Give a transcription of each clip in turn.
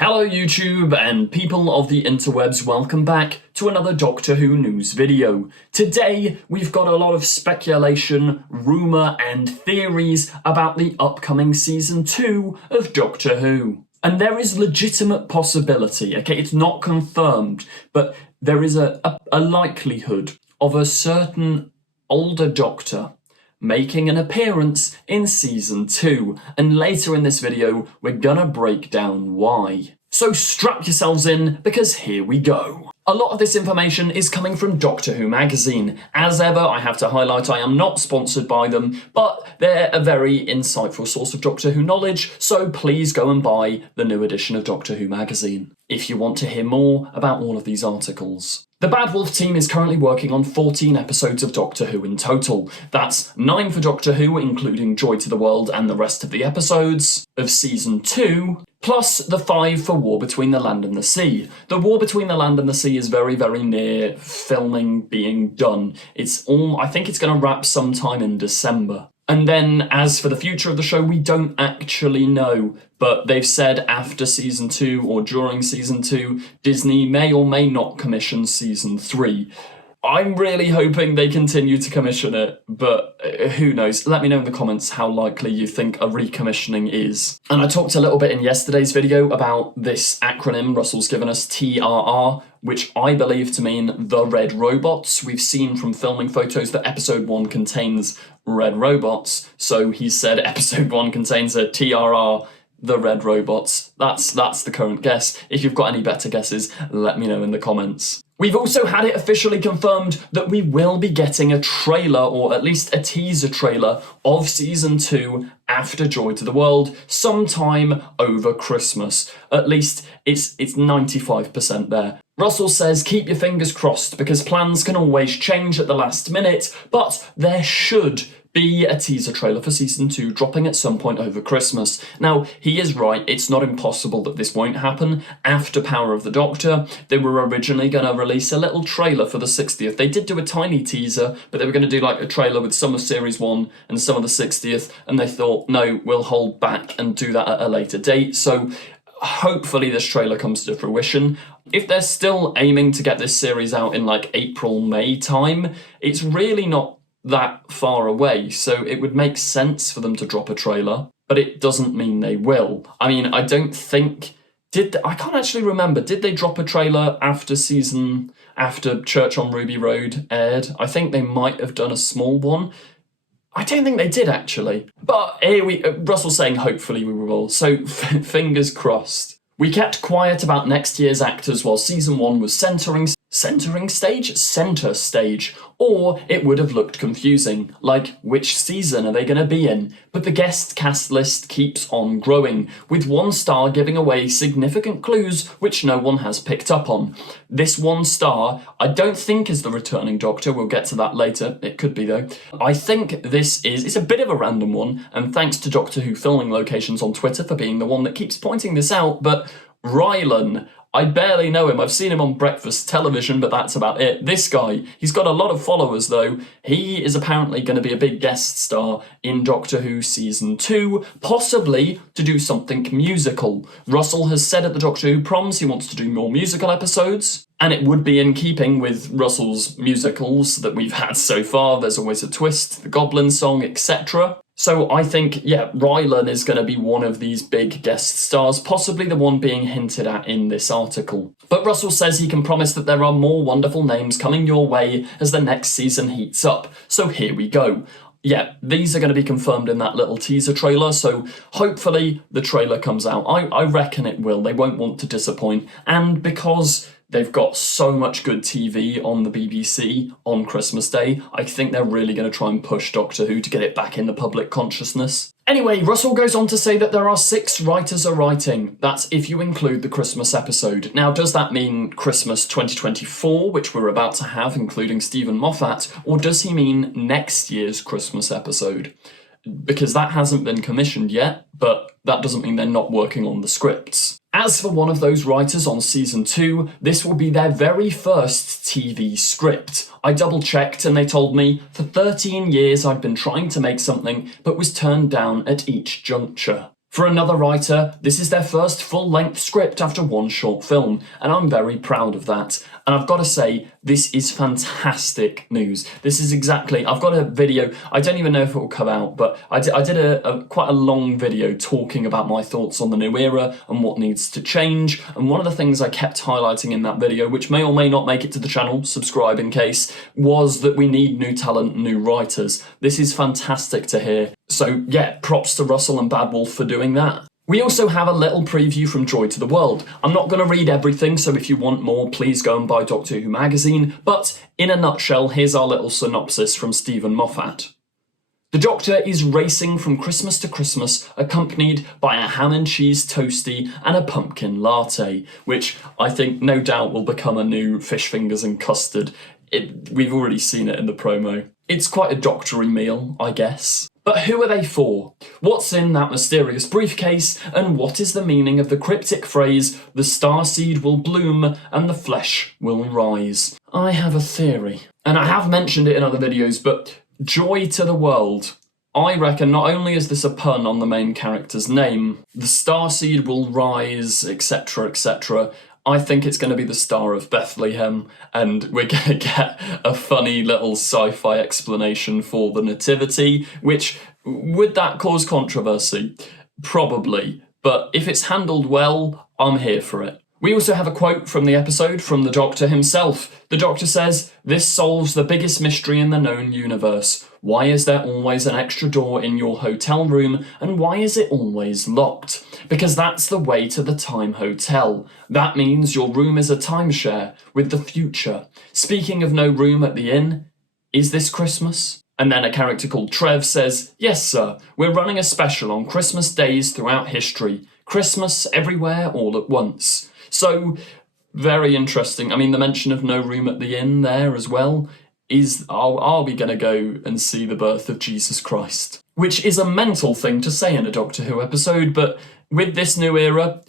Hello YouTube and people of the interwebs, welcome back to another Doctor Who news video. Today we've got a lot of speculation, rumour and theories about the upcoming season 2 of Doctor Who. And there is legitimate possibility, okay, it's not confirmed, but there is a likelihood of a certain older Doctor making an appearance in season 2, and later in this video we're gonna break down why. So strap yourselves in, because here we go. A lot of this information is coming from Doctor Who magazine. As ever, I have to highlight I am not sponsored by them, but they're a very insightful source of Doctor Who knowledge, so please go and buy the new edition of Doctor Who magazine if you want to hear more about all of these articles. The Bad Wolf team is currently working on 14 episodes of Doctor Who in total. That's 9 for Doctor Who, including Joy to the World and the rest of the episodes of Season 2, plus the 5 for War Between the Land and the Sea. The War Between the Land and the Sea is very, very near filming being done. I think it's going to wrap sometime in December. And then, as for the future of the show, we don't actually know, but they've said after Season 2 or during Season 2, Disney may or may not commission Season 3. I'm really hoping they continue to commission it, but who knows? Let me know in the comments how likely you think a recommissioning is. And I talked a little bit in yesterday's video about this acronym Russell's given us, TRR, which I believe to mean the Red Robots. We've seen from filming photos that episode 1 contains red robots, so he said episode 1 contains a TRR, the Red Robots. That's the current guess. If you've got any better guesses, let me know in the comments. We've also had it officially confirmed that we will be getting a trailer, or at least a teaser trailer, of Season 2 after Joy to the World sometime over Christmas. At least it's 95% there. Russell says keep your fingers crossed because plans can always change at the last minute, but there should be a teaser trailer for Season 2 dropping at some point over Christmas. Now, he is right, it's not impossible that this won't happen. After Power of the Doctor, they were originally going to release a little trailer for the 60th. They did do a tiny teaser, but they were going to do like a trailer with some of Series 1 and some of the 60th, and they thought, no, we'll hold back and do that at a later date. So hopefully this trailer comes to fruition. If they're still aiming to get this series out in like April, May time, it's really not that far away, so it would make sense for them to drop a trailer, but it doesn't mean they will. I mean, I don't think... I can't actually remember, did they drop a trailer after Church on Ruby Road aired? I think they might have done a small one. I don't think they did, actually. But here Russell's saying hopefully we will, so fingers crossed. We kept quiet about next year's actors while Season 1 was centre stage, or it would have looked confusing, like which season are they going to be in? But the guest cast list keeps on growing, with one star giving away significant clues which no one has picked up on. This one star, I don't think is the returning Doctor, we'll get to that later, it could be though. I think it's a bit of a random one, and thanks to Doctor Who filming locations on Twitter for being the one that keeps pointing this out, but Rylan, I barely know him. I've seen him on breakfast television, but that's about it. This guy, he's got a lot of followers though. He is apparently going to be a big guest star in Doctor Who Season 2, possibly to do something musical. Russell has said at the Doctor Who proms he wants to do more musical episodes, and it would be in keeping with Russell's musicals that we've had so far. There's Always a Twist, the Goblin Song, etc. So I think, yeah, Rylan is going to be one of these big guest stars, possibly the one being hinted at in this article. But Russell says he can promise that there are more wonderful names coming your way as the next season heats up. So here we go. Yeah, these are going to be confirmed in that little teaser trailer, so hopefully the trailer comes out. I reckon it will. They won't want to disappoint. And because they've got so much good TV on the BBC on Christmas Day, I think they're really going to try and push Doctor Who to get it back in the public consciousness. Anyway, Russell goes on to say that there are 6 writers are writing. That's if you include the Christmas episode. Now, does that mean Christmas 2024, which we're about to have, including Stephen Moffat, or does he mean next year's Christmas episode? Because that hasn't been commissioned yet, but that doesn't mean they're not working on the scripts. As for one of those writers on Season 2, this will be their very first TV script. I double-checked and they told me, for 13 years I'd been trying to make something, but was turned down at each juncture. For another writer, this is their first full-length script after one short film, and I'm very proud of that. And I've got to say, this is fantastic news. This is exactly, I've got a video, I don't even know if it will come out, but I did a quite a long video talking about my thoughts on the new era and what needs to change, and one of the things I kept highlighting in that video, which may or may not make it to the channel, subscribe in case, was that we need new talent, new writers. This is fantastic to hear. So yeah, props to Russell and Bad Wolf for doing that. We also have a little preview from Joy to the World. I'm not going to read everything, so if you want more, please go and buy Doctor Who magazine, but in a nutshell, here's our little synopsis from Stephen Moffat. The Doctor is racing from Christmas to Christmas, accompanied by a ham and cheese toastie and a pumpkin latte, which I think no doubt will become a new fish fingers and custard. We've already seen it in the promo. It's quite a doctory meal, I guess. But who are they for? What's in that mysterious briefcase, and what is the meaning of the cryptic phrase, the starseed will bloom and the flesh will rise? I have a theory, and I have mentioned it in other videos, but Joy to the World. I reckon not only is this a pun on the main character's name, the starseed will rise, etc, etc, I think it's going to be the Star of Bethlehem, and we're going to get a funny little sci-fi explanation for the nativity, which, would that cause controversy? Probably, but if it's handled well, I'm here for it. We also have a quote from the episode from the Doctor himself. The Doctor says, "This solves the biggest mystery in the known universe. Why is there always an extra door in your hotel room, and why is it always locked? Because that's the way to the Time Hotel. That means your room is a timeshare with the future. Speaking of no room at the inn, is this Christmas?" And then a character called Trev says, "Yes, sir, we're running a special on Christmas days throughout history. Christmas everywhere all at once." So, very interesting. I mean, the mention of no room at the inn there as well is, are we going to go and see the birth of Jesus Christ? Which is a mental thing to say in a Doctor Who episode, but with this new era,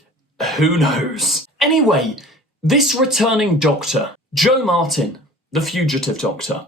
who knows? Anyway, this returning Doctor, Jo Martin, the fugitive Doctor,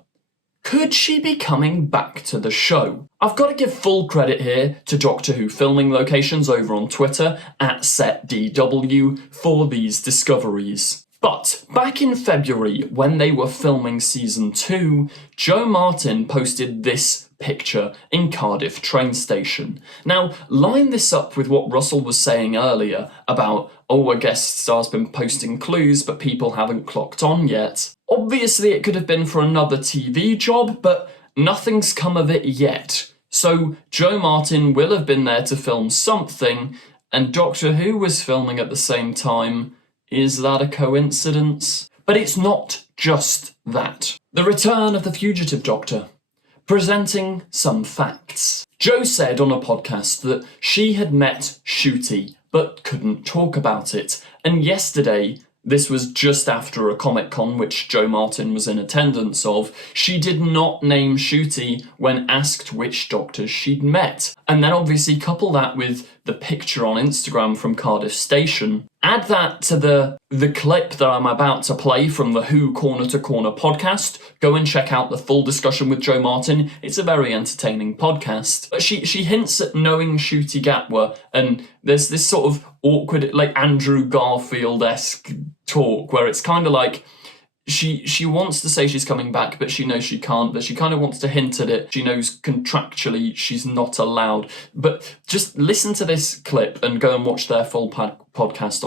could she be coming back to the show? I've got to give full credit here to Doctor Who filming locations over on Twitter @SetDW for these discoveries. But back in February, when they were filming season 2, Jo Martin posted this picture in Cardiff train station. Now, line this up with what Russell was saying earlier about, oh, a guest star's been posting clues, but people haven't clocked on yet. Obviously, it could have been for another TV job, but nothing's come of it yet. So Jo Martin will have been there to film something, and Doctor Who was filming at the same time. Is that a coincidence? But it's not just that. The return of the fugitive Doctor, presenting some facts. Jo said on a podcast that she had met Ncuti, but couldn't talk about it. And yesterday, this was just after a Comic-Con which Jo Martin was in attendance of, she did not name Ncuti when asked which Doctors she'd met. And then obviously couple that with the picture on Instagram from Cardiff Station. Add that to the clip that I'm about to play from the Who Corner to Corner podcast. Go and check out the full discussion with Jo Martin. It's a very entertaining podcast. But she hints at knowing Ncuti Gatwa, and there's this sort of awkward, like Andrew Garfield-esque talk where it's kind of like she wants to say she's coming back, but she knows she can't, but she kind of wants to hint at it. She knows contractually she's not allowed. But just listen to this clip and go and watch their full podcast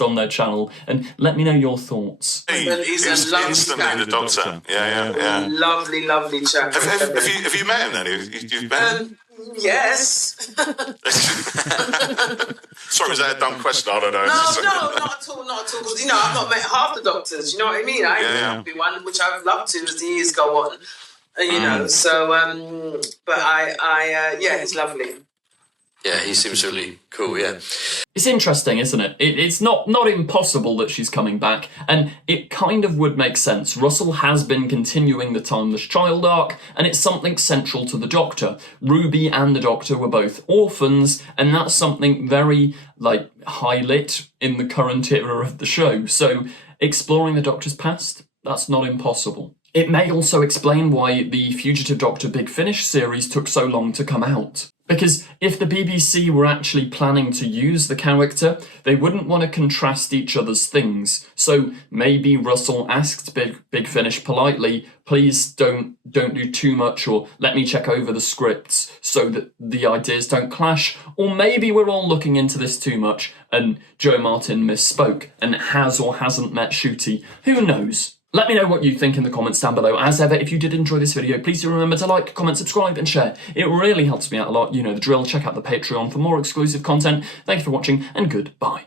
on their channel and let me know your thoughts. He's a lovely instantly the Doctor. Yeah. Lovely, lovely chap. Have you met him then? You've met him? Yes. Sorry, was that a dumb question? I don't know. No, not at all. Because, I've not met half the Doctors. You know what I mean? I ain't be one, which I would love to as the years go on. So, but he's lovely. Yeah, he seems really cool, yeah. It's interesting, isn't it? It's not impossible that she's coming back, and it kind of would make sense. Russell has been continuing the Timeless Child arc, and it's something central to the Doctor. Ruby and the Doctor were both orphans, and that's something very, high-lit in the current era of the show. So, exploring the Doctor's past, that's not impossible. It may also explain why the Fugitive Doctor Big Finish series took so long to come out. Because if the BBC were actually planning to use the character, they wouldn't want to contrast each other's things. So maybe Russell asked Big Finish politely, please don't do too much, or let me check over the scripts so that the ideas don't clash. Or maybe we're all looking into this too much and Joe Martin misspoke and has or hasn't met Shooty. Who knows? Let me know what you think in the comments down below. As ever, if you did enjoy this video, please do remember to like, comment, subscribe and share. It really helps me out a lot. You know the drill. Check out the Patreon for more exclusive content. Thank you for watching and goodbye.